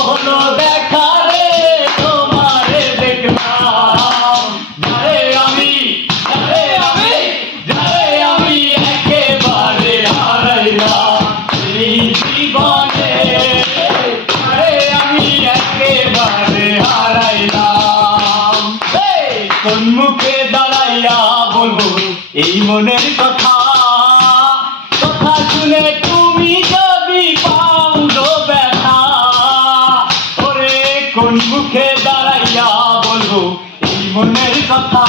হলো দেখা রে তোমারে দেখলাম যারে আমি একেবারে হারাইলাম এই জীবনে যারে আমি একেবারে হারাইলাম কোন মুখে দাঁড়াইয়া বলবো এই মনের কথা শুনে তুমি যদি পাও গো ব্যথা ওরে কোন মুখে দাঁড়াইয়া বলবো এই মনের কথা